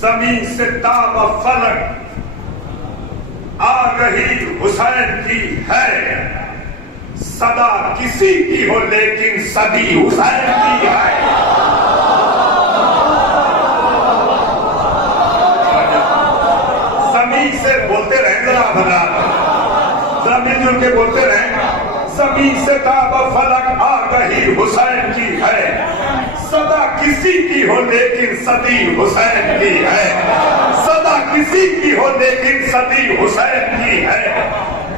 ज़मीन से ताब फलक आ रही हुसैन की है, सदा किसी की हो लेकिन सदी हुसैन की है। ज़मीन से बोलते रहे जरा भला, ज़मीन जुल के बोलते रहे। ज़मीन से ताब फलक आ रही हुसैन की है, सदा किसी की हो लेकिन सदी हुसैन की है, सदा किसी की हो लेकिन सदी हुसैन की है।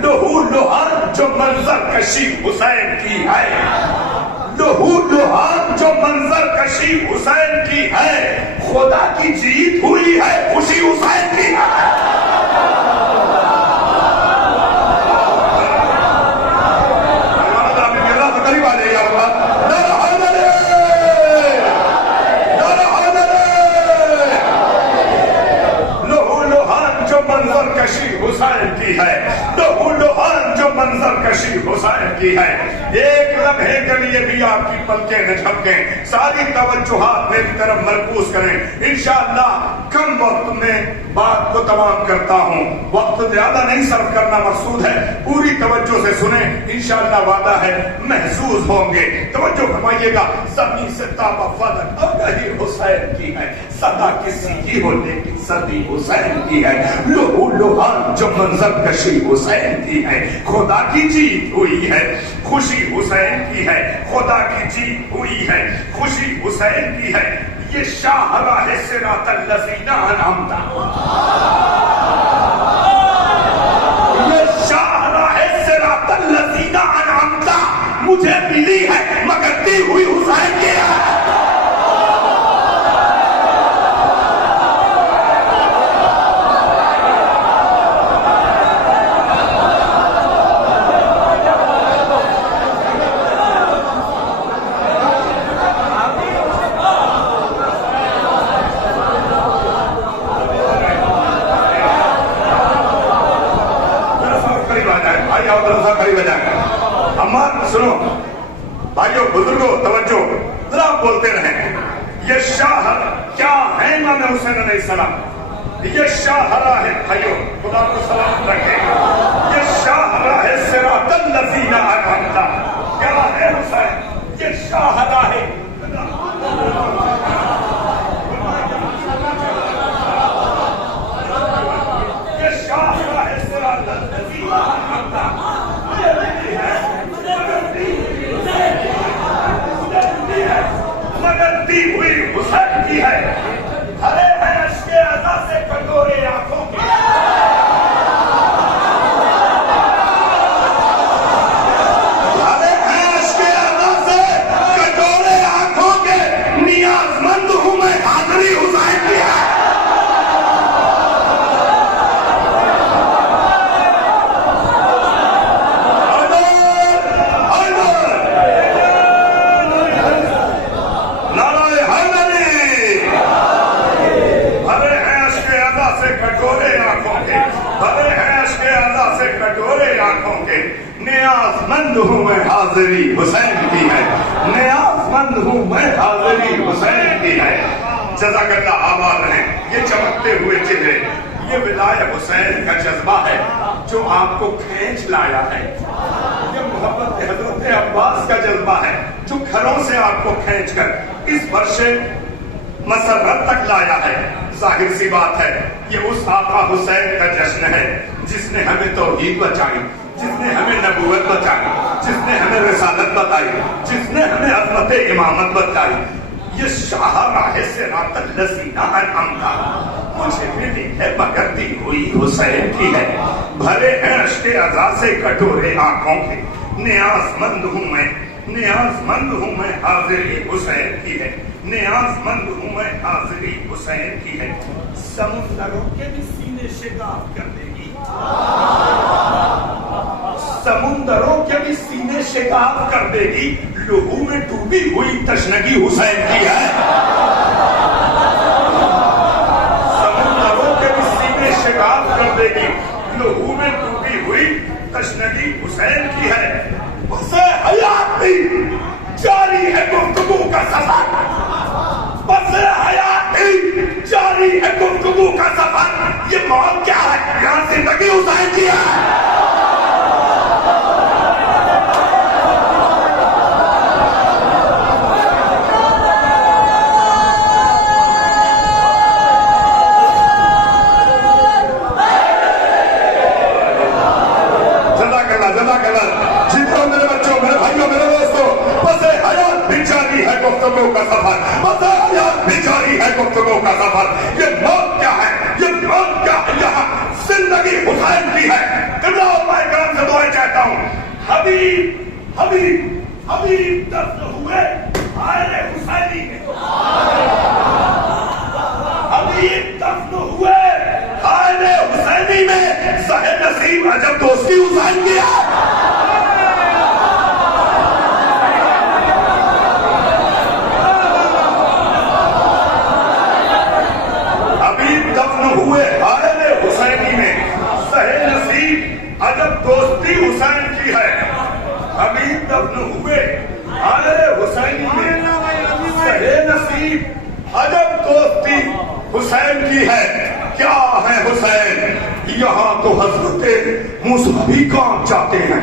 लहू लुहान जो मंजर कशी हुसैन की है, लहू लुहान जो मंजर कशी हुसैन की है, खुदा की जीत हुई है खुशी हुसैन की है। हुसैन की है, लहू लुहान जो मंजर कशी हुसैन की है। एक लम्हे के लिए भी आपकी पलकें न झपकें, सारी तवज्जुहात मेरी तरफ मरकूज करें। इंशाअल्लाह कम वक्त में बात को तमाम करता हूँ, वक्त ज्यादा नहीं सर्व करना मकसूद है, पूरी तवज्जो से सुने, इंशाअल्लाह वादा है महसूस होंगे। तवज्जो फरमाइएगा। ज़मीन से ताबा फलक आ रही हुसैन की है, सदा किसी की हो लेकिन सदी हुसैन की है। लहू लुहान जो मंजर कशी हुसैन की है, खुदा की जीत हुई है खुशी हुसैन की है, खुदा की जीत हुई है खुशी हुसैन की है। ये शाहराह सिरातल लज़ीना अनअमता, ये शाहराह सिरातल लज़ीना अनअमता मुझे मिली है मगर दी हुई हुसैन की है। सुनो भाइयों बुजुर्गों, तवज्जो जरा बोलते रहे। ये शाह क्या है इमाम हुसैन अलैहिस्सलाम, ये शाहरा है भाइयों, खुदा को सलाम रखे। ये शाहरा है सिरातल लज़ीना अनअमता, क्या है हुसैन, ये शाहरा है। ये शाहरा है सिरातल लज़ीना अनअमता, मगर दी हुई हुसैन की है। हरे हैं अश्के अज़ा से कटोरे आंखों के, हरे हैं अश्के अज़ा से कटोरे आंखों के, नियाज़मंद हूं मैं हाज़िरी हुसैन की है। नियाज़मंद हूँ मैं हाज़िरी हुसैन की है, नियाज़मंद हूँ मैं हाज़िरी हुसैन की है। जज़ाकल्लाह आबाद रहें। ये चमकते हुए चेहरे, ये विलाय हुसैन का जज्बा है जो आपको खींच लाया है। ये मोहब्बत हज़रत अब्बास का जज्बा है जो घरों से आपको खींच कर इस वर्षे मसरत तक लाया है। जाहिर सी बात है ये उस आका हुसैन का जश्न है जिसने हमें तौहीद बचाई, जिसने हमें नबूवत बताई, जिसने हमें रिसालत बताई, जिसने हमें अज़मत इमामत बताई। ये शाहराह सिरातल लज़ीना अनअमता मुझे मिली है मगर दी हुई हुसैन की है। भरे हैं अश्के अज़ा से कटोरे आंखों के, नियाज़मंद हूँ मैं, नियाज़मंद हूँ मैं हाज़िरी हुसैन की है, नियाज़मंद हूँ मैं हाज़िरी हुसैन की है। समुंदरों के भी सीने शिगाफ कर देगी, समुंदरों के भी सीने शिगाफ कर देगी, लहू में डूबी हुई तशनगी हुसैन की है। समुंदरों के भी सीने शिगाफ कर देगी, लहू में डूबी हुई तशनगी हुसैन की है। बसे हयात भी जारी है गुफ्तगू का सफर, बसे हयात भी जारी है गुफ्तगू का सफर, ये मौत क्या है, यहाँ जिंदगी हुसैन की है। गुफ्तगू का सफर, बताया बिचारी है गुफ्तगू का सफर। ये मौत क्या है, ये मौत क्या है, यहाँ जिंदगी हुसैन की है। मैं काम से दुआएं चाहता हूँ। हबीब हबीब हबीब दफ्न हुए आए हुसैनी में, हबीब दफ्न हुए आए हुसैनी में, सहे नसीब अजब दोस्ती हुसैन की है। हुए आले हुसैनी में, सहे नसीब अजब दोस्ती हुसैन की है। हबीब दफ्न हुए आले हुसैनी में, सहे नसीब अजब दोस्ती हुसैन की है। क्या है हुसैन, यहाँ तो हजरत मूसा भी काम चाहते हैं।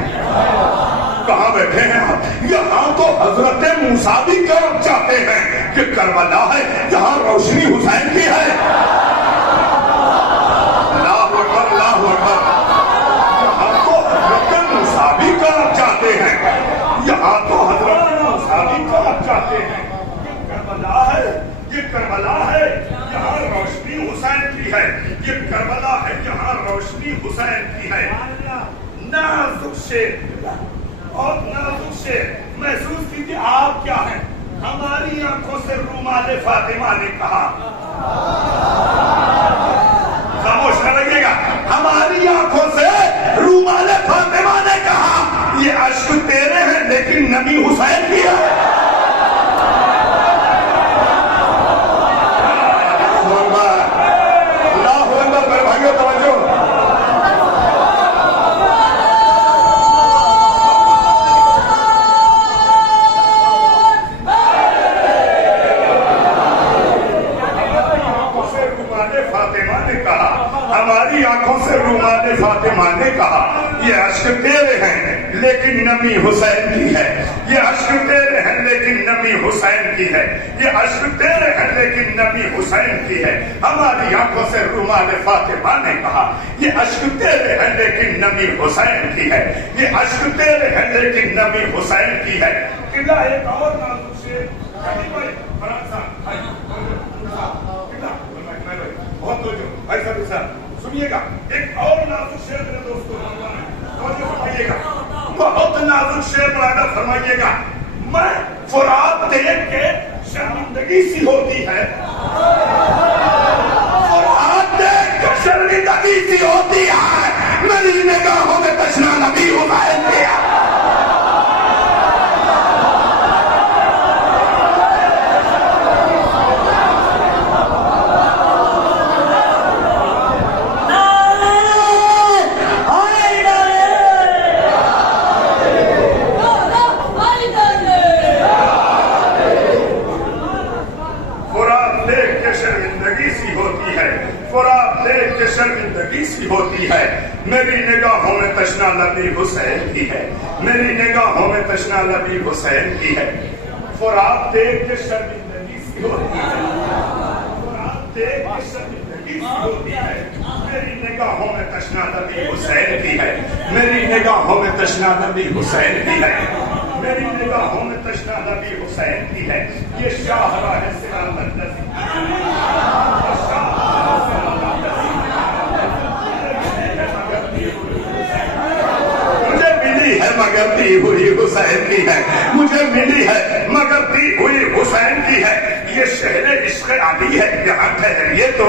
कहाँ बैठे हैं आप, यहाँ तो हजरत मूसा भी काम चाहते हैं कि करबला है, यहाँ रोशनी हुसैन की है। यहाँ तो हजरत मूसा भी काम चाहते हैं। ये करबला है, ये करबला है, यहाँ रोशनी हुसैन की है। ये करबला है, यहाँ रोशनी हुसैन की है। नाजुक शेर, बहुत नाजुक शेर। महसूस कीजिए आप क्या हैं। हमारी आंखों से रूमाले फातिमा ने कहा, खामोश न रहिएगा, हमारी आंखों से रूमाले फातिमा ने कहा ये अश्क तेरे हैं लेकिन नबी हुसैन की है। अल्लाहु अकबर, मेरे भाइयों तवज्जो। हमारी आंखों से रूमाले फातिमा ने कहा ये अश्क तेरे हैं लेकिन नबी हुसैन की है। ये अश्क तेरे हैं लेकिन नबी हुसैन की है। ये अश्क तेरे हैं लेकिन नबी हुसैन की है। हमारी आंखों से रूमाले फातिमा ने कहा ये अश्क तेरे हैं लेकिन नबी हुसैन की है। ये अश्क तेरे हैं लेकिन नबी हुसैन की है। किला एक और नाजुक शेर, बहुत भाई साहब सुनिएगा, एक और नाजुक शेर मेरे दोस्तों फरमाइएगा, बहुत नाजुक शेर मुरादा फरमाइएगा। मैं फुरात देख के शर्मिंदगी सी होती है, फुरात देख के शर्मिंदगी सी होती है, मेरी निगाहों में तशना नबी हुसैन दिया। शर्मिंदगी सी होती है, मेरी निगाहों में तशना नबी हुसैन की है। मेरी निगाहों में तशना नबी हुसैन की है। फुरात देख के शर्मिंदगी सी होती है, फुरात देख के शर्मिंदगी सी होती है, मेरी निगाहों में तशना नबी हुसैन की है। मेरी निगाहों में तशना नबी हुसैन की है। मेरी निगाहों में तशना नबी हुसैन की है। ये शाहरा है सिरातन नज़ीर, मगर दी हुई हुसैन की है, मुझे मिली है मगर दी हुई हुसैन की है। ये शहर इश्क़ अली है, यहाँ ठहरिए तो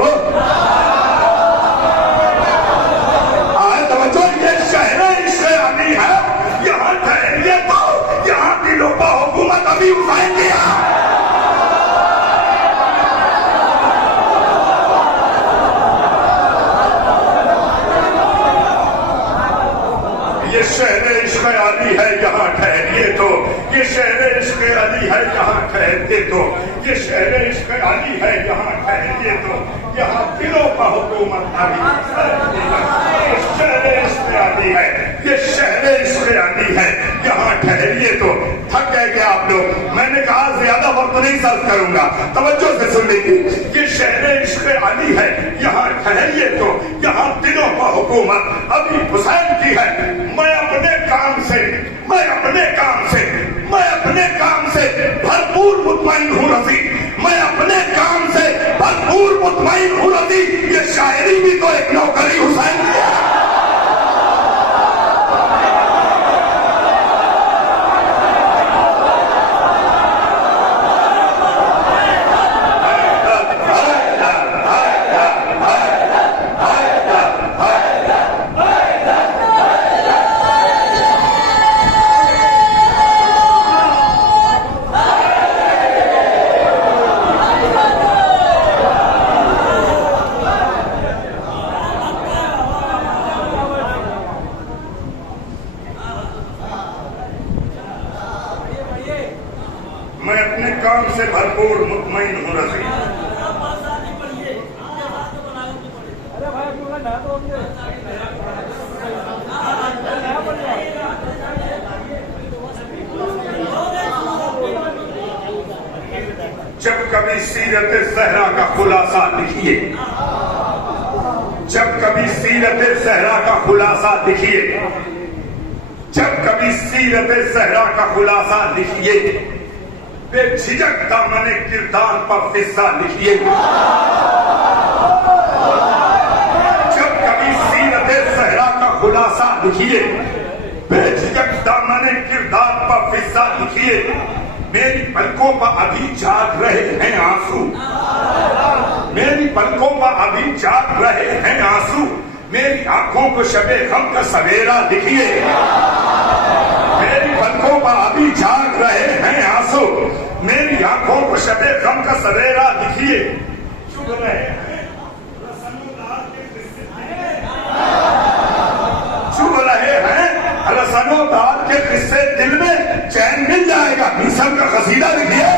आए तवज्जो, ये शहर इश्क़ अली है, यहाँ ठहरिए तो, यहाँ दिलों पर हुकूमत अभी हुसैन की है। ये शहर इश्क़ अली है, यहाँ ठहरिए तो, ये शहर इश्क़ अली है, यहाँ ठहरिए तो, ये शहर इश्क़ अली है, यहाँ ठहरिए तो, यहाँ दिलों का हुकूमत अभी शहर इश्क़ आती है, ये शहर इश्क़ आती है। यहाँ ठहरिए तो थक गए क्या आप लोग? मैंने कहा ज्यादा वक्त नहीं सर्व करूंगा, तवज्जो से सुन लीजिए। ये शहर इश्क़ आती है, यहाँ ठहरिए तो यहाँ दिलों का हुकूमत अभी हुसैन की है। मैं अपने काम से भरपूर मुतमईन हूँ रजी, मैं अपने काम से भरपूर मुतमईन हूँ रजी। ये शायरी भी तो एक नौकरी हुसैन की है। मैं अपने काम से भरपूर मुतमईन हूँ रजी। जब कभी सीरत ज़हरा का खुलासा लिखिए, जब कभी सीरत ज़हरा का खुलासा लिखिए, जब कभी सीरत ज़हरा का खुलासा लिखिए, बेझिझक दामने किरदार पर किस्सा लिखिए। जब कभी सीरत ज़हरा का खुलासा लिखिए, बेझिझक दामने किरदार पर किस्सा लिखिए। मेरी पलकों पर अभी जाग रहे हैं आंसू, मेरी पलकों पर अभी जाग रहे हैं आंसू। मेरी आंखों को शबे गम का सवेरा लिखिए, मेरी पलकों पर अभी जाग रहे हैं आंसू। मेरी आंखों को शबे गम का सवेरा लिखिए। चुभ रहे हैं रसनोदार के किस्से, चुभ रहे हैं रसनोदार के किस्से, दिल में चैन मिल जाएगा। मिसल का कसीदा लिखिए।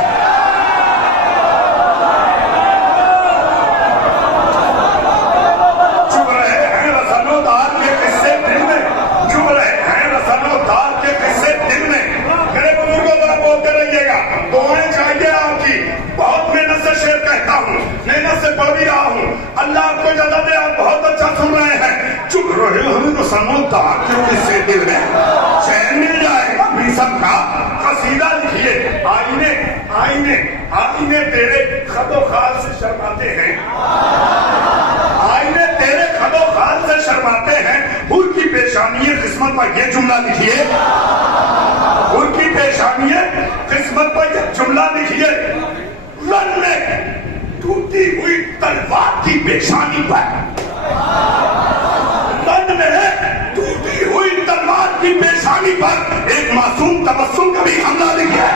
चुभ रहे हैं रसनोदार के किस्से दिल में, चुभ रहे हैं रसनोदार के किस्से दिल में। मेरे बुजुर्गों जरा बोलते रहिएगा, दुआएं चाहिए आपकी। बहुत मेहनत से शेर कहता हूँ, मेहनत से पढ़ भी रहा हूँ। अल्लाह आपको इजाजत दे, आप बहुत अच्छा सुन रहे हैं। चुभ रहे हैं रसनोदार के किस्से दिल में, चैन मिल जाएगा। मिसल का कसीदा लिखिए। आईने आईने आईने तेरे खदो खाल से शर्माते हैं, आईने तेरे खदो खाल से शर्माते हैं। हुर की पेशानी किस्मत पर यह जुमला लिखिए, हुर की पेशानी किस्मत पर यह जुमला लिखिए। रन में टूटी हुई तलवार की पेशानी पर, रन में टूटी हुई तलवार की पेशानी पर एक मासूम तबस्सुम का भी हमला लिखिए।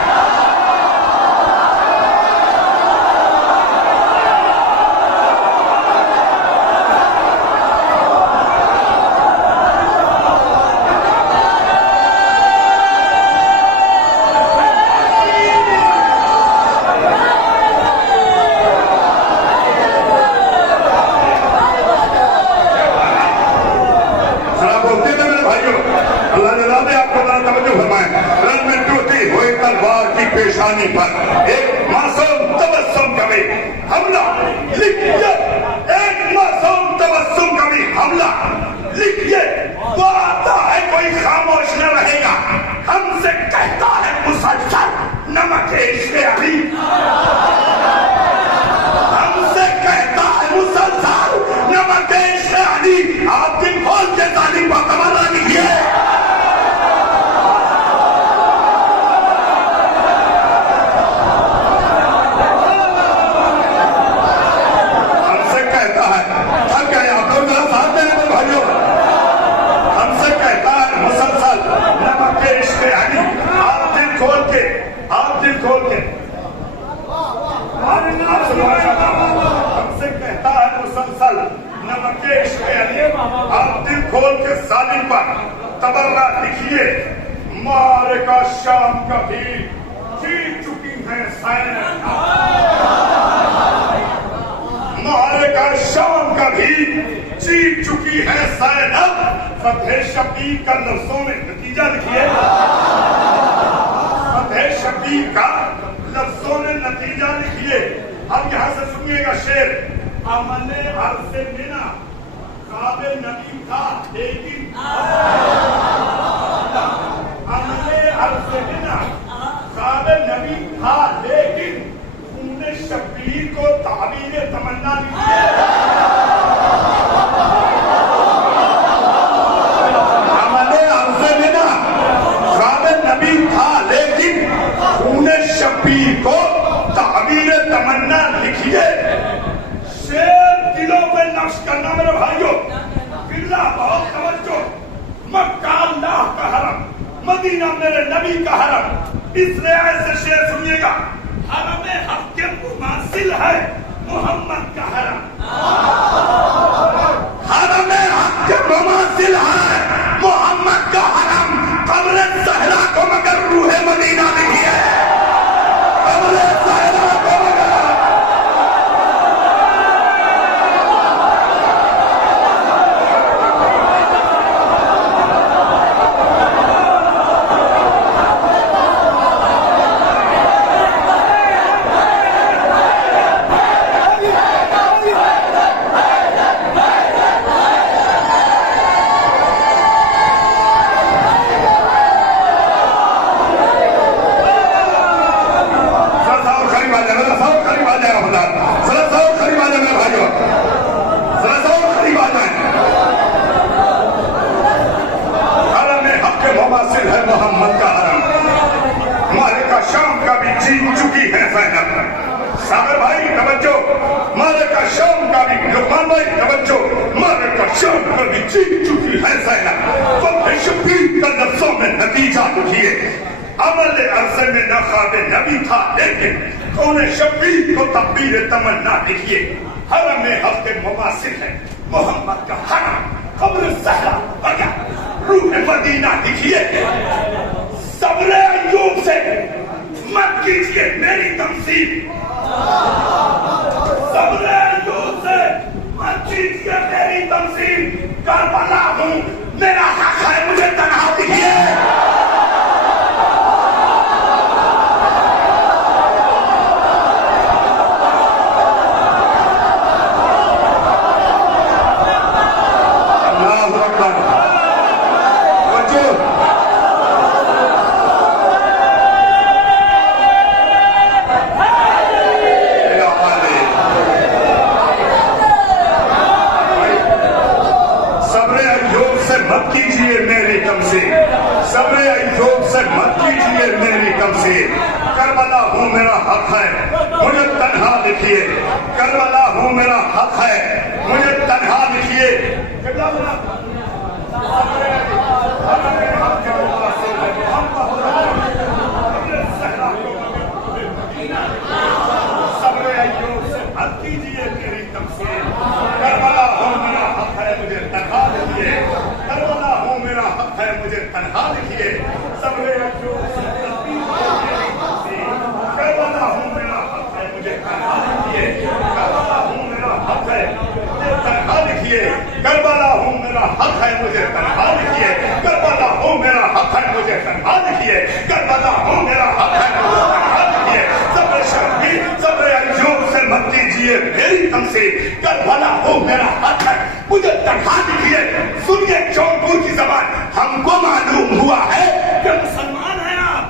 पेशानी पर एक मासूम तबस्सुम का भी हमला लिखिए, एक मासूम तबस्सुम का भी हमला लिखिए। वो आता है कोई खामोश न रहेगा, हमसे कहता है मुसलसल नमक इश्क़ अली, हमसे कहता है मुसलसल नमक इश्क़ अली। आप दिन खोल के तालीम पर तमन्ना लिखिए। हमसे कहता है मुसलसल नमक इश्क़ अली। आप दिल खोल के सालिम पर तबर्रा लिखिए। मारिका शाम का भी जीत चुकी है सैन, मालिका शाम का भी जीत चुकी है ज़ैनब। फतेह शबीर का लफ्जों में नतीजा लिखिए, फतेह शबीर का लफ्जों में नतीजा लिखिए। अब यहां से सुनिएगा शेर। अमने अर्ज़े मिना काबिल नबी था लेकिन, अमने अर्ज़े मिना काबिल नबी था लेकिन खूने शबीर को ताबीर तमन्ना लिखिए। अमने अर्ज़े मिना काबिल नबी था लेकिन खूने शबीर को ताबीर तमन्ना लिखिए। शेर दिलों पे नक्श करना मेरे भाइयों, बिल्ला बहुत तवज्जो। मक्का अल्लाह का हरम, मदीना मेरे नबी का हरम। इस रियायत से शेर सुनिएगा। हरम हक के मुमासिल है मोहम्मद का हरम, हरम हक के मुमासिल है मोहम्मद का हरम। कब्र सहरा को मगर रूहे मदीना लिखी है, कब्र सहरा को मगर। मोहम्मद का हरम, मालिका शाम का भी जीत चुकी है ज़ैनब। सागर भाई तवज्जो, मालिका शाम का भी, लुकमान भाई तवज्जो, मालिका शाम का भी जीत चुकी है ज़ैनब। फतेह शबीर का लफ्जों में नतीजा लिखिए। अमल अर्ज़े में न ख्वाब नबी था लेकिन खूने शबीर को ताबीर तमन्ना लिखिए। हरम हक के मुमासिल है मोहम्मद का हरम, कब्र सहरा वगैरह रूह मदीना लिखिए। सब्र अय्यूब से मत कीजिए मेरी तमसील, सब्र अय्यूब से मत कीजिए मेरी तमसील। करबला हूं मेरा हक है मुझे तन्हा लिखिए। मत कीजिए मेरी तमसील, सब्र अय्यूब से मत कीजिए मेरी तमसील। करबला हूँ मेरा हक है मुझे तन्हा लिखिए, करबला हूँ मेरा हक है मुझे तन्हा लिखिए। सब्र अय्यूब से मत कीजिए मेरी तमसील, करबला हूँ मेरा हक है मुझे तन्हा लिखिए, करबला हूँ मेरा हक है मुझे तन्हा लिखिए। सब्र अय्यूब से करबला हूँ मेरा हक है मुझे तन्हा लिखिए, करबला हूँ मेरा हक है मुझे तन्हा लिखिए, करबला हूँ मेरा हक है मुझे तन्हा लिखिए, करबला हूँ मेरा हक है मुझे तन्हा लिखिए, करबला हूँ मेरा हक है मुझे तन्हा लिखिए। सब्र शबीर सब्र अय्यूब से मत कीजिए मेरी तमसील, करबला हूँ मेरा हक है मुझे तन्हा लिखिए। सुनिए जौनपुर की जबान, हमको मालूम हुआ है कि मुसलमान है आप।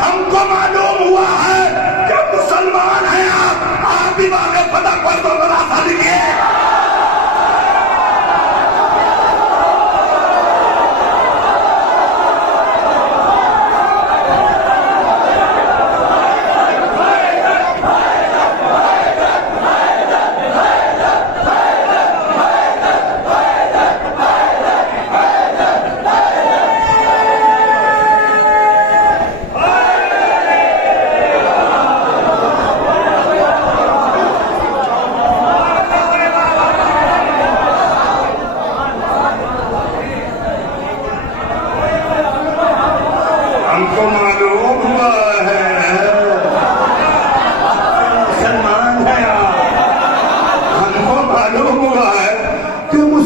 हमको मालूम हुआ है कि मुसलमान है आप भी वाले पता कर दो मेरा सा लिखिए।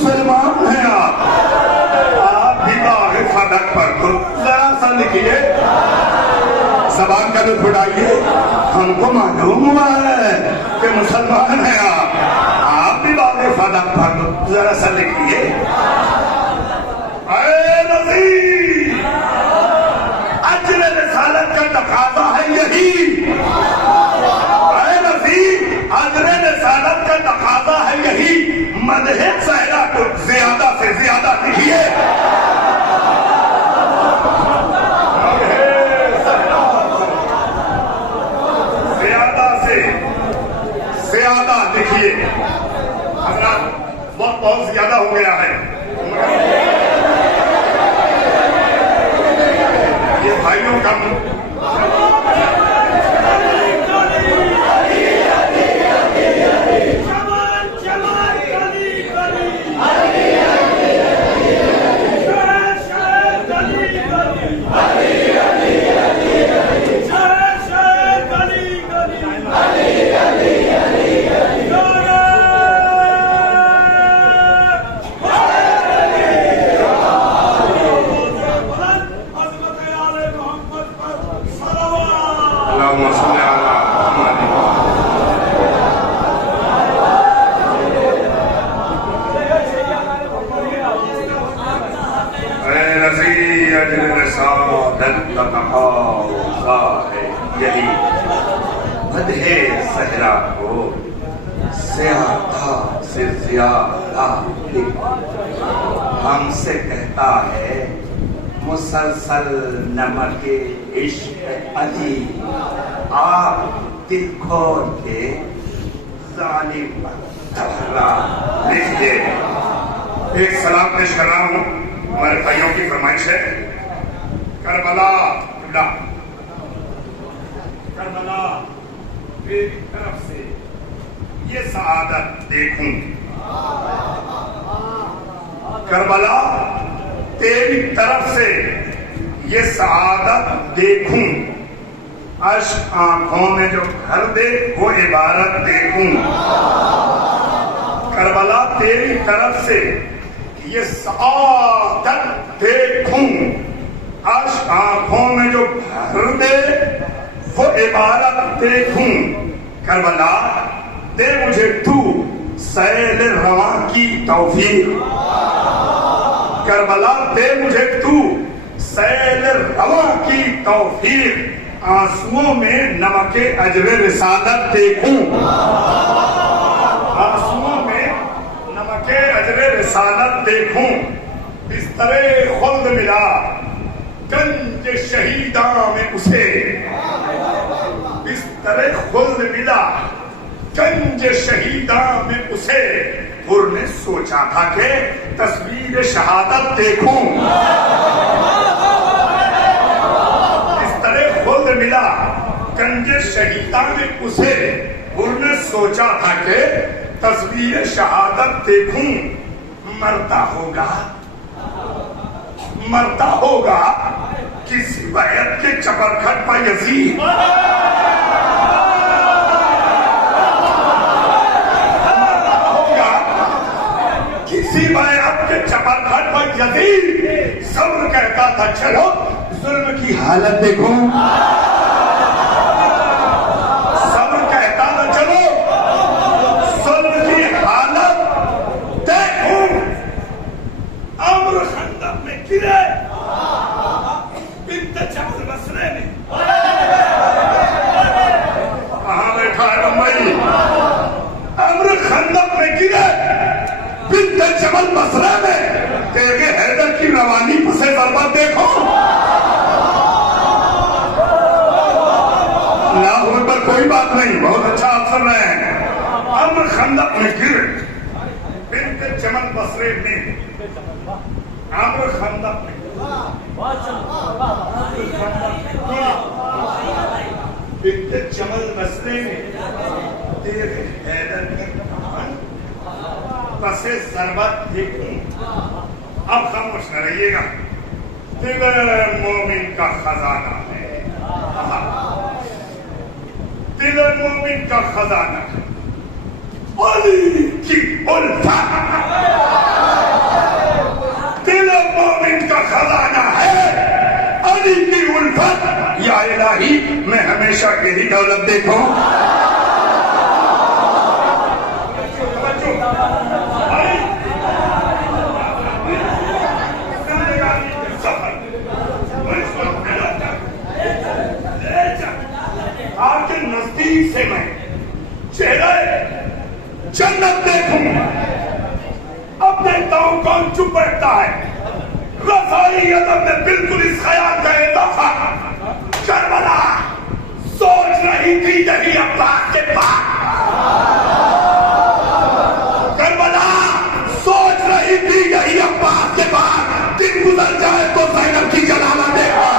मुसलमान हैं आप भी बाग फदक पर तो जरा सा लिखिए, जबान का तो छुड़ाइए, हमको मालूम हुआ है कि मुसलमान हैं आप भी बाग फदक पर तो जरा सा लिखिए। ऐ नबी, अजर रिसालत का तकाजा है यही। ऐ नबी, अजर रिसालत का तकाजा है यही। मदहे सहरा को ज्यादा से ज्यादा लिखिए। ज्यादा से ज्यादा लिखिए। वक्त बहुत ज्यादा हो गया है, ये भाइयों का यही मदहे सहरा को ज्यादा से ज्यादा हमसे कहता है मुसलसल नमक इश्क अली, आप दिल खोल के जालिम लिखिए। एक सलाम पेश कर रहा हूँ, हमारे भाइयों की फरमाइश है। करबला करबला मेरी तरफ से ये सआदत देखूं, करबला तेरी तरफ से ये सआदत देखूं, अश्क आंखों में जो भर दे वो इबारत देखूं। करबला तेरी तरफ से ये सआदत देखूं, अश्क आंखों में जो भर दे वो इबारत देखूं। करबला दे मुझे तू सैल रवा की तौफीक, करबला दे मुझे तू सैल रवा की तौफीक, आंसुओं में नमके अजर रिसालत देखूं, आंसुओं में नमके अजर रिसालत देखूं। बिस्तरे खुल्द मिला गंज शहीदा में उसे, बिस्तरे खुल्द मिला गंज शहीदा में उसे, हुर ने सोचा था कि तस्वीर शहादत देखूं। बिस्तरे खुल्द मिला गंज शहीदा में उसे, हुर ने सोचा था कि तस्वीर शहादत देखूं। मरता होगा, मरता होगा किसी बैत के चपरखट पर यजीद, मरता होगा किसी बैत के चपरखट पर यजीद। सब्र कहता था चलो जुल्म की हालत देखो, सब्र कहता था चलो जुल्म की हालत देखो। अम्र खंदक में गिरे मसले में, कहां बैठा है बम्बई, अम्र खंदक में गिरे बिन्ते जमल मसले में, तेरे हैदर की रवानी पसे बर्बाद देखो। ना होने पर कोई बात नहीं, बहुत अच्छा आप सुन रहे हैं। अम्र खंदक में गिरे बिन्ते जमल मसले में, अम्र खंदक में बिन्ते जमल मसले में, तेरे हैदर की पसे ज़रबत देखूं। अब खामोश न रहिएगा, दिल मोमिन का खजाना है, दिल मोमिन का खजाना है। अली की उल्फत इलाही मैं हमेशा यही दौलत देखूं। आपके नजदीक से मैं चेहरे जन्नत देखूं। अब देखता हूं कौन चुप बैठता है। रसाई अदब में बिल्कुल इस ख्याल का इजाफा। करबला सोच रही थी यही अब्बास के बाद। करबला सोच रही थी यही अब्बास के बाद। दिन गुजर जाए तो ज़ैनब की जलाला देखा।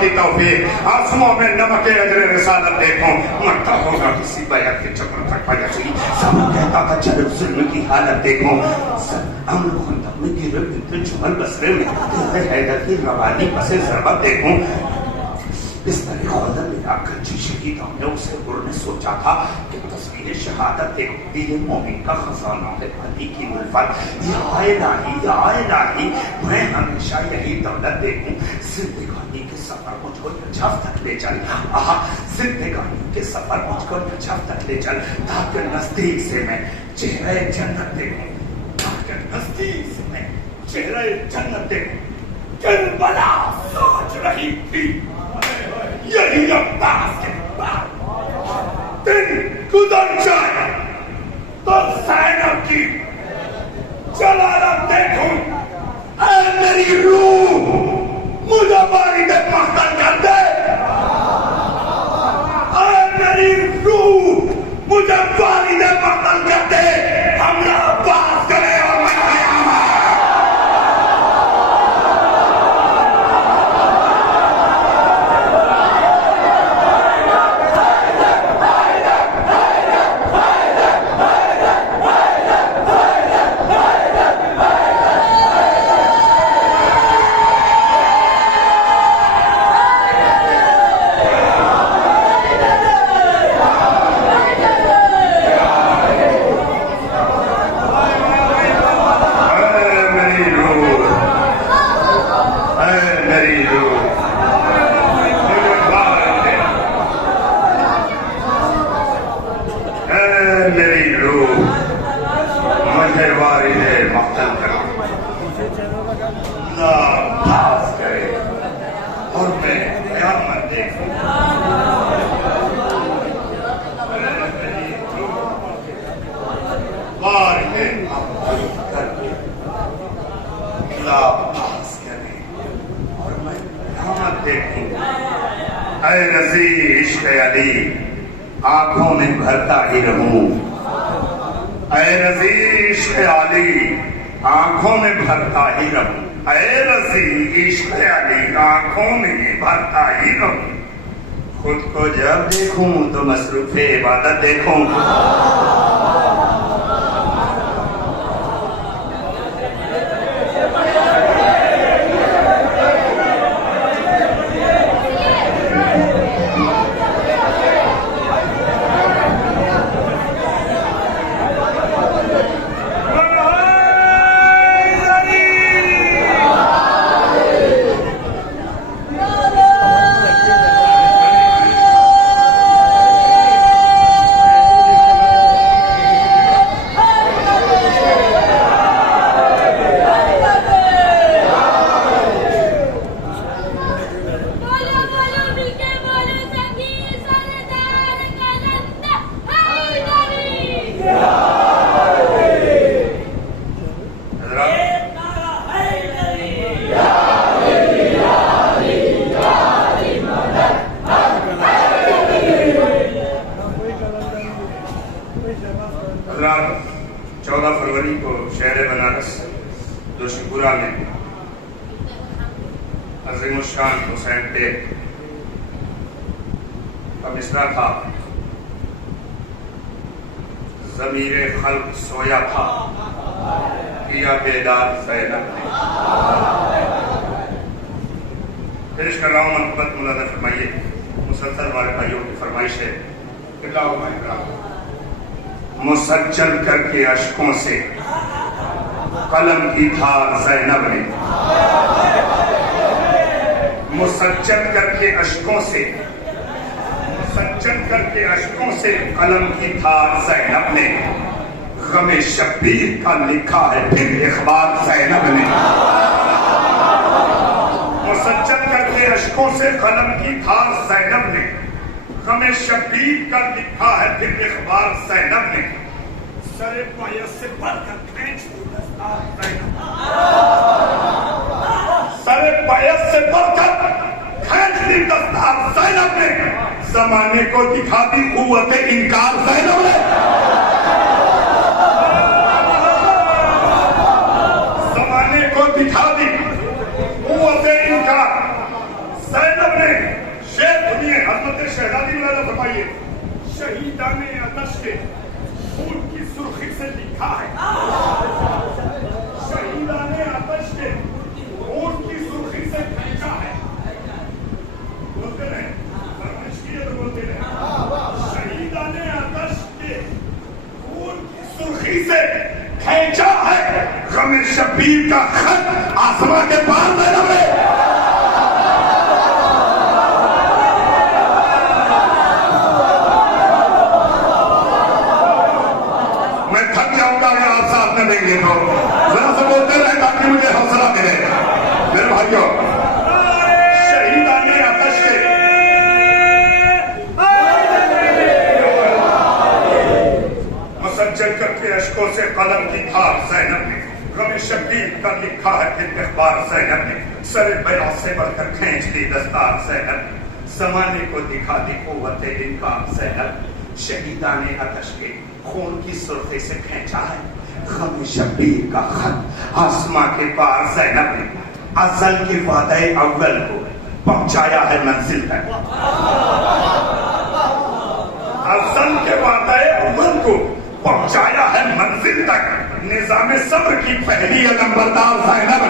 की तौफीक आंसुओं में नमक के अजर रिसालत देखो। मरता होगा किसी बैरक के चक्कर तक पयासी। सब कहता था चलो जुल्म की हालत देखो। हम लोग में गिरे बिल्कुल जुमल बसरे में हैदर की रवानी बसे जरबत देखो। इस तरह खुदा मिलाकर जी शहीद हमने उसे ने सोचा था कि तस्वीर शहादत एक दिल मोमिन का खजाना है। अली की मुल्फत या इलाही मैं हमेशा यही दौलत देखूं। जिंदगानी के सफर मुझको नजफ तक ले चल। जिंदगानी के सफर मुझको नजफ तक ले चल ताकि नजदीक से मैं चेहरे जन्नत देखूं। ताकि नजदीक से मैं चेहरे जन्नत देखूं। करबला सोच रही थी यही अब्बास के बाद। दिन गुजर जाए तो ज़ैनब की जलालत देखूं। ऐ मेरी रूह मुझे वालिद मख्तल कर दे। ऐ मेरी रूह मुझे वालिद मख्तल कर दे। हमला अब्बास करे और मैं आंखों में भरता ही रहूं। ऐ रज़ी इश्क़ अली आंखों में भरता ही रहूं। ऐ रज़ी इश्क़ अली आंखों में भरता ही रहूं। खुद को जब देखूं तो मसरूफ़े इबादत देखूं। फरवरी को शहर बनारस जोशीपुरा में अज़ीमुश्शान हुसैन टेक का मिसरा था, ज़मीरे खल्क़ सोया था, किया बेदार ज़ैनब ने। पेश कर रहा हूँ मोहब्बत मुलाज़ा फरमाइए, मुसलसल वाले भाइयों की फरमाइश है। मुसज्जल करके अश्कों से कलम की धार ज़ैनब ने, मुसज्जल करके अश्कों से, मुसज्जल करके अश्कों से कलम की धार ज़ैनब ने, गमे शब्बीर का लिखा है फिर इख़बार ज़ैनब ने। मुसज्जल करके अश्कों से कलम की धार ज़ैनब ने, गमे शब्बीर का लिखा है फिर इख़बार ज़ैनब ने। सरे पाया से बढ़कर खींच दी दस्तार ज़ैनब, सरे पाया से बढ़कर खींच दी दस्तार ज़ैनब ने। ज़माने को दिखा दी कुव्वत इनकार ज़ैनब ने, ज़माने को दिखा दी कुव्वत इनकार ज़ैनब ने। शेर सुनिए, हज़रत शहज़ादी मुलाज़ा फरमाइए, शहीदाने आतश के खून की सुर्खी से लिखा है, शहीदाने आतश के खून की सुर्खी से खींचा है। बोलते रहे, फरमाइश की है तो बोलते रहे। शहीदाने आतश के खून की सुर्खी से खींचा है, गमे शब्बीर का खत आसमां के पार में रहे। देंगे तो जरा से बोलते रहे ताकि मुझे हौसला मिले। मेरे भाइयों, शहीदाने आतश के मुसज्जल करके अश्कों से कलम की धार ज़ैनब ने, गमे शब्बीर का लिखा है फिर इख़बार ज़ैनब ने। सरे बयां से बढ़कर खींच दी दस्तार ज़ैनब, ज़माने को दिखा दी कुव्वत इनकार ज़ैनब। शहीदाने आतश के खून की सुर्खी से खींचा है, गमे शब्बीर का खत आसमां के पार ज़ैनब ने। अज़ल के वादे अव्वल को पहुंचाया है मंजिल तक, अज़ल के वादे अव्वल को पहुंचाया है मंजिल तक। निज़ाम सब्र की पहली नंबरदार ज़ैनब,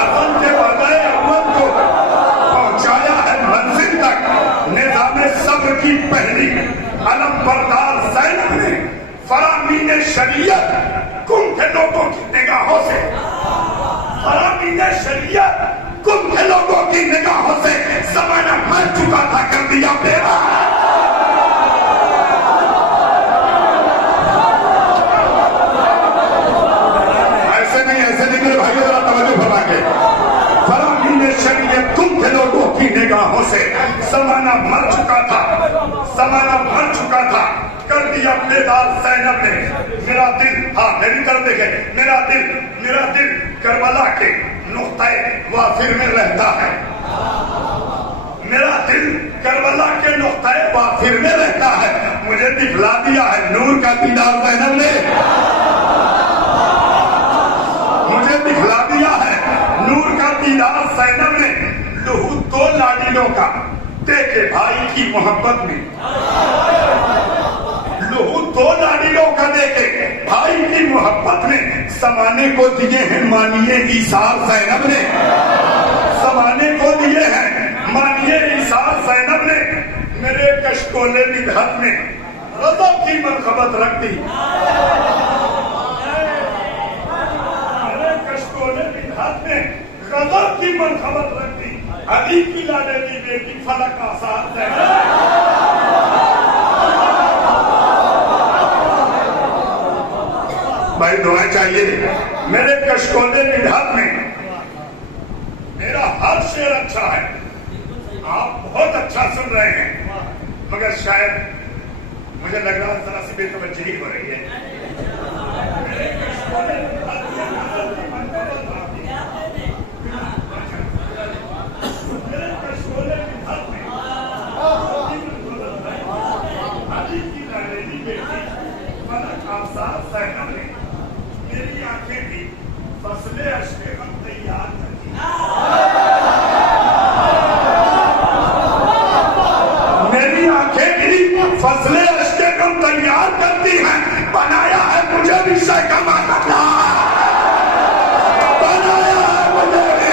अज़ल के वादे अव्वल को पहुंचाया है मंजिल तक। निज़ाम सब्र की पहली अलमबरदार ज़ैनब ने, फरामीन शरीयत गुम के लोगों की निगाहों से, फरामीन शरीयत गुम के लोगों की निगाहों से ज़माना मर चुका था, कर दिया बेरा। ऐसे नहीं मेरे भाइयों, जरा तवज्जो फरमा के। फरामीन शरीयत गुम के लोगों की निगाहों से ज़माना मर चुका था, ज़माना मर चुका था, कर दिया बेदार ज़ैनब ने। मेरा दिल, हाँ मेरी तरफ देखे, मेरा दिल करबला के नुक्ते वाफिर में रहता है, मेरा दिल करबला के नुक्ते वाफिर में रहता है। मुझे दिखला दिया है नूर का दीदार ज़ैनब ने, मुझे दिखला दिया है नूर का दीदार ज़ैनब ने। लहू दो लाडीलों का देखे भाई की मोहब्बत में, लहू दो लाडीलों का देखे भाई की मोहब्बत में। ज़माने को दिए हैं मानिए ईसार ज़ैनब ने, ज़माने को दिए हैं मानिए ईसार ज़ैनब ने। मेरे कशकोले निधत में गज़ब की मनक़बत रख दी, मेरे कशकोले निधत में गज़ब की मनक़बत रख दी। अली की लाडे की बेटी फलक आसाद है, भाई दुआएं चाहिए। मेरे कशकोले निधात में मेरा हर शेर अच्छा है, आप बहुत अच्छा सुन रहे हैं, मगर शायद मुझे लग रहा है जरा सी बेतवज्जही हो रही है। मेरे कशकोले निधात में अली की मेरी बेटी मलक आफताब ज़ैनब ने मेरी आंखें भी फसले अश्के गम तैयार कर दी। मेरी आंखें भी फसले अश्के गम तैयार करती हैं। बनाया है मुझे भी शैकमा करना, बनाया है मुझे भी।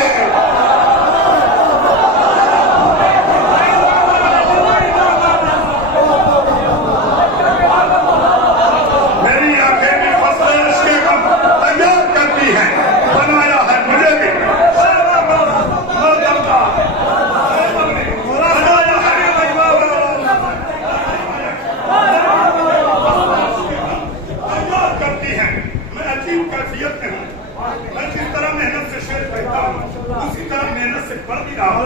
मेरी आंखें भी फसले अश्के गम तैयार करती हैं। बनाया है मुझे भी मैं जिस तरह मेहनत से शेर कहता हूँ उसी तरह मेहनत से पढ़ भी रहा हूँ।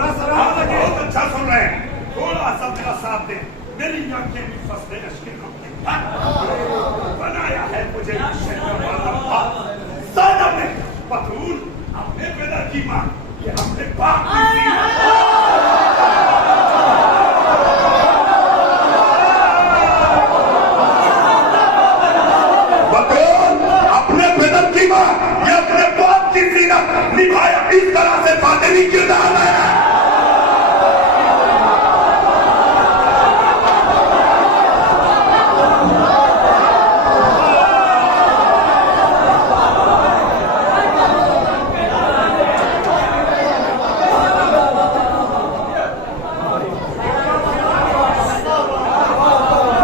बहुत अच्छा सुन रहे हैं, थोड़ा सा मेरा साथ दे। मेरी आंखें भी फसले अश्के गम बनाया है मुझे ज़ैनब ने बतूल अपने पैदा की माँ, ये अपने बाप की निभाया इस तरह से फातिमी किरदार है।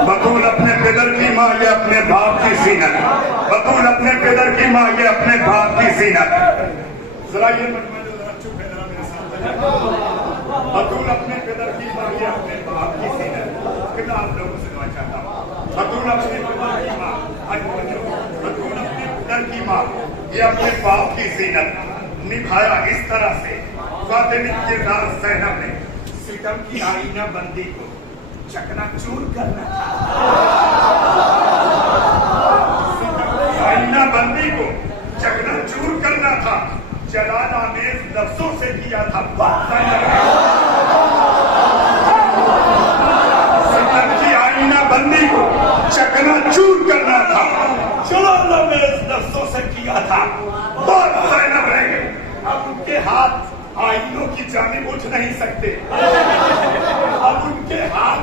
बतूल अपने पिदर की माँ, ये अपने बाप की सीनत। बतूल अपने पिदर की माँ, ये अपने बाप की सीनत। जरा ये जरा चुप है, जरा मेरे साथ बतूल अपने पिदर की माँ, ये अपने बाप की सीनत। कितना आप लोगों से दुआ चाहता हूँ। बतूल अपने पिदर की माँ, बतूल अपने पिदर की माँ, ये अपने बाप की सीनत। निभाया इस तरह से फातिमी किरदार ज़ैनब ने सितम की आईना बंदी को चकनाचूर करना था। आईना बंदी को चकनाचूर करना था। जलाल आमेज लफ्जों से किया था सितम की आईना बंदी को चकनाचूर करना था। जलाल आमेज लफ्जों से किया था बात ज़ैनब ने। अब उनके हाथ आईनों की जानिब उठ नहीं सकते। अब उनके हाथ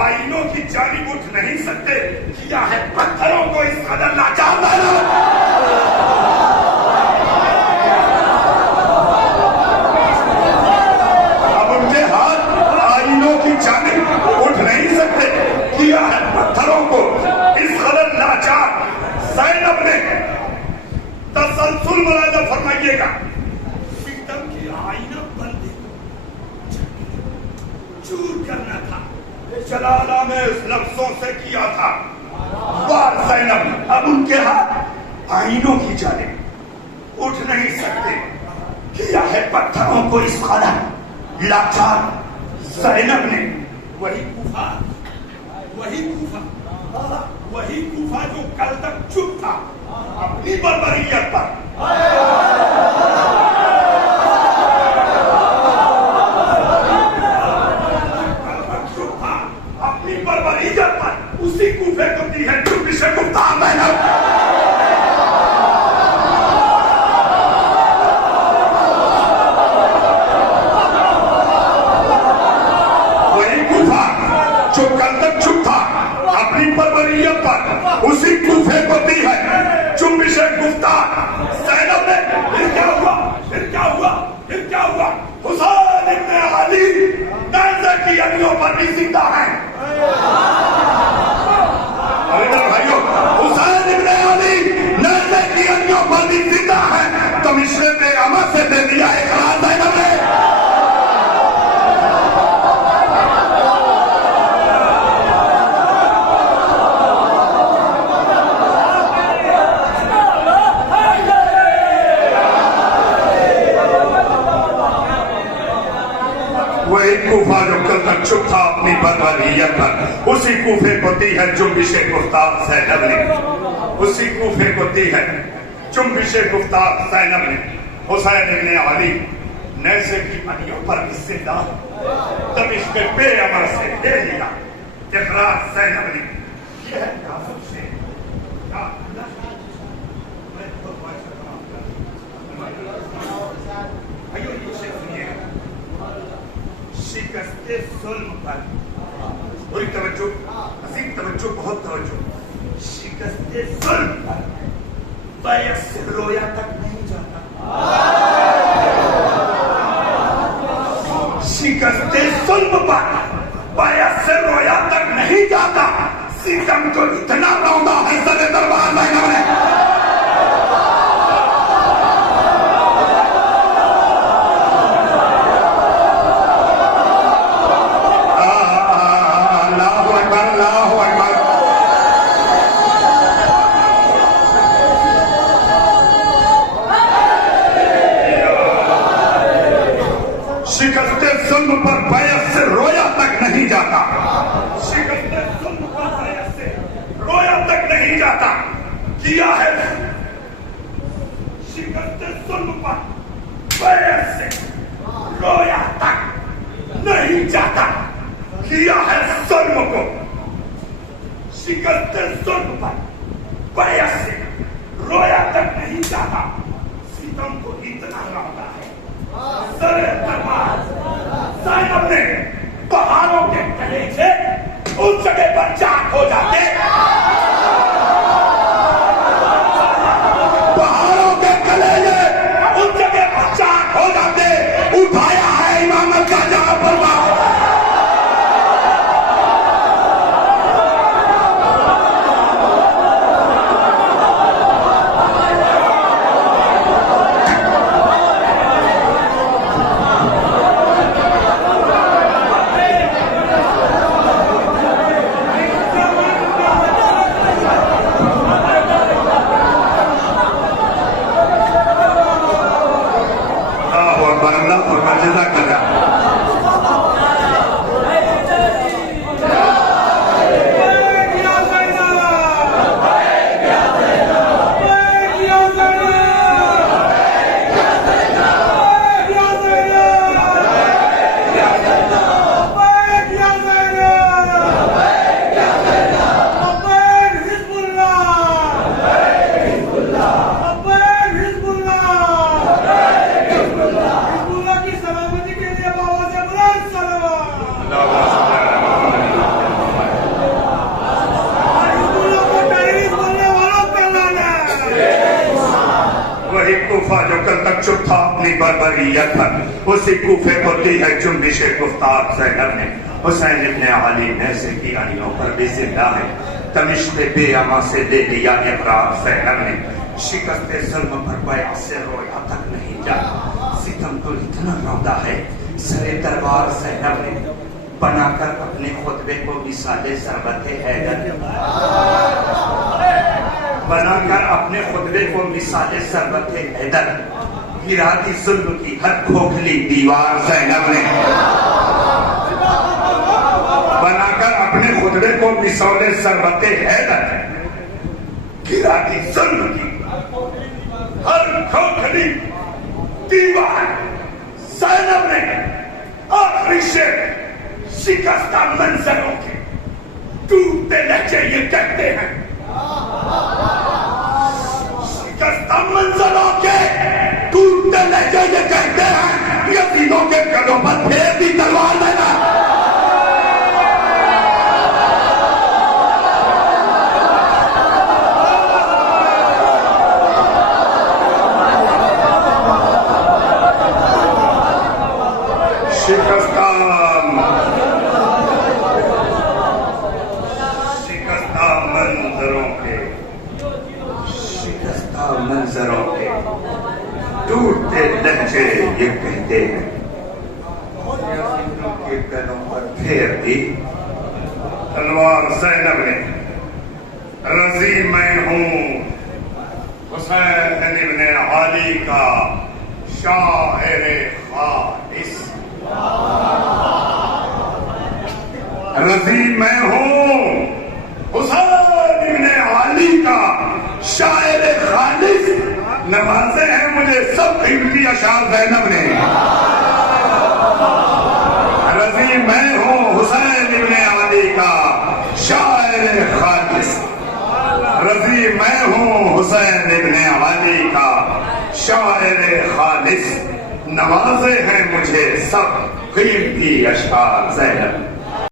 आईनों की जानिब उठ नहीं सकते। किया है पत्थरों को इस कदर लाचार बनाना। अब उनके हाथ आईनों की जानिब उठ नहीं सकते। किया है पत्थरों को इस कदर लाचार। ज़ैनब ने तसलसल मुलाज़ा फरमाइएगा, सितम की आईना बंदी चूर करना था। जलाला में इस लफ्जों से किया था वार ज़ैनब। अब उनके हाथ आईनों की जानिब उठ नहीं सकते। किया है पत्थरों को इस कदर लाचार। ज़ैनब ने वही कूफा जो कल तक चुप था अपनी बर्बरियत पर, अपनी बर्बरियत पर उसी कूफे को दी है जो विषय गुफ्तार ज़ैनब। जो कल तक चुप था अपनी परवरियत पर उसी कूफे को दी है जुम्बिश गुफ्तार ज़ैनब ने। फिर क्या हुआ, फिर क्या हुआ, फिर क्या हुआ? हुसैन इब्न अली नेज़े की अलियों पर भी जिंदा है। अरे भाइयों, हुसैन इब्न अली नेज़े की अलियों पर भी जिंदा है। तो मिश्रे ने अमर से दे दिया है ज़ैनब ने। वही कूफा जो कल तक चुप था अपनी बर्बरियत पर उसी कूफे को दी है जुम्बिश गुफ्तार ज़ैनब ने। उसी कूफे को दी है जुम्बिश गुफ्तार ज़ैनब ने। हुसैन इब्न अली नेज़े की अलियों पर जिंदा तब इसके बेअमर से दे दिया इक़रार ज़ैनब ने। यह है शिकस्ते जुल्म पर बैत से रोया तक नहीं जाता। शिकस्ते जुल्म पर बैत से रोया तक नहीं जाता। सितम को इतना रौंदा है सरे दरबार ज़ैनब ने। शिकस्ते जुल्म पर बैत से रोया तक नहीं जाता। शिकस्ते जुल्म पर बैत से रोया तक नहीं जाता। किया है शिकस्ते जुल्म पर बैत से रोया तक नहीं जाता। किया है जुल्म को। शिकस्ते जुल्म पर बैत से रोया तक नहीं जाता। सितम को इतना रौंदा है सरे दरबार ज़ैनब ने पहाड़ों के कलेजे उस जगह पर चाक हो जाते। पहाड़ों के कलेजे उस जगह पर चाक हो जाते। उठाया है इमामत का जहां पर जो कल तक चुप था अपनी बर्बरियत पर उसी कूफे को दी है जुम्बिश गुफ्तार ज़ैनब ने। हुसैन इब्ने अली नैज़े की अड़ियों पर भी जिंदा है। तमिश्ते बेअमा से ले लिया इकरार ज़ैनब ने। शिकस्ते जुल्म पर बैत से रोया तक नहीं जाता। सितम को इतना रौंदा है सरे दरबार ज़ैनब ने। बनाकर अपने खुतबे को मिसाले ज़रबते हैदर बनाकर अपने खुतबे को मिसाले ज़रबते हैदर गिरा दी जुल्म की हर खोखली दीवार ज़ैनब ने। बनाकर अपने खुतबे को मिसाले ज़रबते हैदर गिरा दी जुल्म की हर खोखली दीवार ज़ैनब ने। आखिरी शेर शिकस्ता मंजरों के टूटते लहजे ये कहते हैं। शिकस्ता मंजरों के टूटते लहजे ये कहते हैं। यतीमों के गलों पर फेर दी तलवार लेना। शिकस्ता मंजरों के टूटते लहजे ये कहते हैं। के गलों पर फेर दी तलवार ज़ैनब ने। रज़ी मैं हूँ हुसैन इब्ने अली का शायर खालिस। रज़ी मैं हूँ हुसैन इब्ने अली का शायर खालिस। नवाजे हैं मुझे सब कीमती अशार ज़ैनब ने। रज़ी मैं हूँ हुसैन इब्ने अली का शायर खालिस। रज़ी मैं हूँ हुसैन इब्ने अली का शायर खालिस। नवाजे हैं मुझे सब कीमती अशार ज़ैनब।